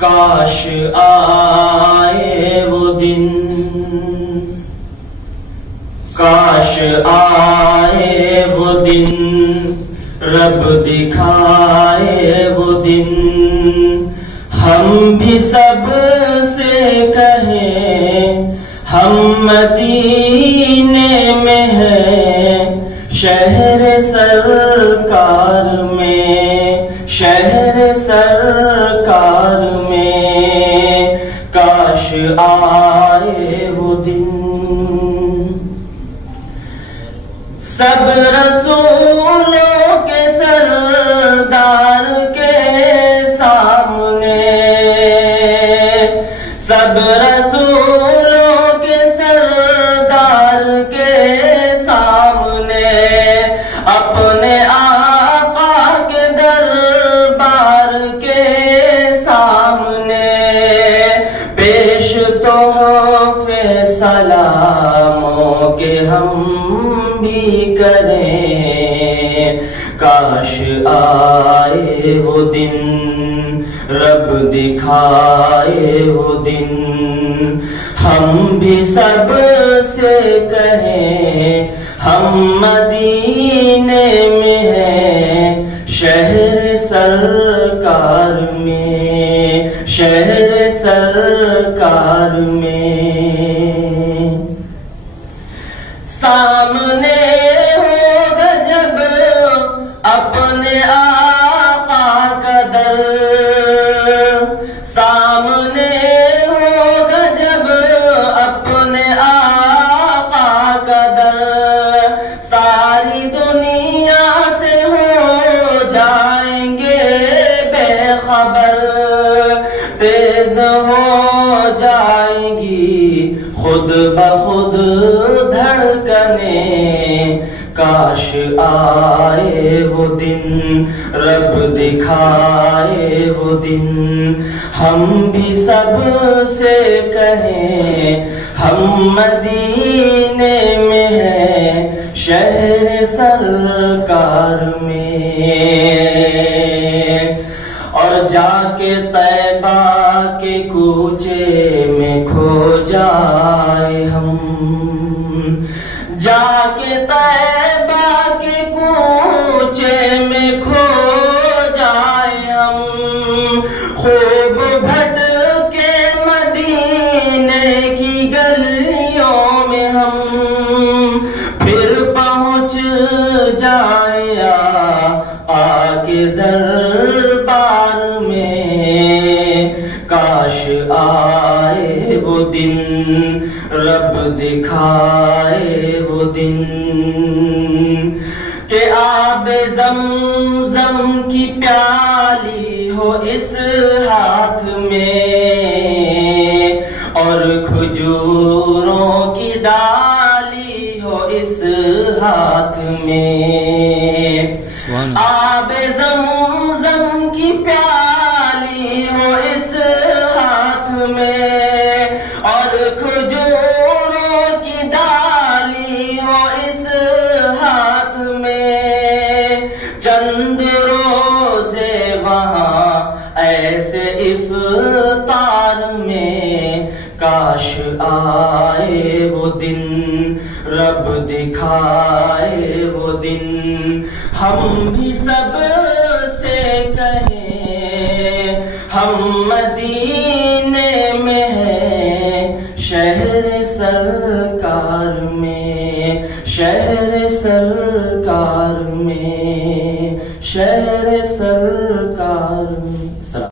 کاش آئے وہ دن، کاش آئے وہ دن، رب دکھائے وہ دن، ہم بھی سب سے کہیں ہم مدینے میں ہیں، شہر سرکار میں، شہر سرکار میں، کاش آئے وہ دن۔ سب رسولوں کے سردار کے سامنے، سب رسولوں کے سردار کے سامنے، اپنے آقا کے دربار کے سامنے، پیش تحفے سلاموں کے ہم بھی کریں، کاش آئے وہ دن، رب دکھائے وہ دن، ہم بھی سب سے کہیں ہم مدینے میں ہیں، شہر سرکار میں، شہر سرکار میں۔ سامنے ہوگا جب اپنے آقا کا در، سامنے ہوگا جب اپنے آقا کا در، ساری دنیا سے ہو جائیں گے بے خبر، تیز ہو جائیں گی خود بخود دھڑکنیں، کاش آئے وہ دن، رب دکھائے وہ دن، ہم بھی سب سے کہیں ہم مدینے میں ہیں، شہر سرکار میں۔ اور جا کے طیبہ کے کوچے میں کھو جائے ہم، جا کے طیبہ کے کوچے میں کھو جائے ہم، خوب بھٹ کے مدینے کی گلیوں میں ہم، پھر پہنچ جائے آقا کے دربار میں، کاش آئے وہ دن، رب دکھائے وہ دن، کہ آب زمزم کی پیالی ہو اس ہاتھ میں، اور کھجوروں کی ڈالی ہو اس ہاتھ میں، آب زمزم کی پیالی ہو اس ہاتھ میں، اور کھجوروں کی ڈالی ہو اس ہاتھ میں، چند روزے وہاں ایسے افطار میں، کاش آئے وہ دن، رب دکھائے وہ دن، ہم بھی سب سے کہیں ہم مدینے میں ہیں، شہر سرکار میں، شہر سرکار میں، شہر سرکار میں۔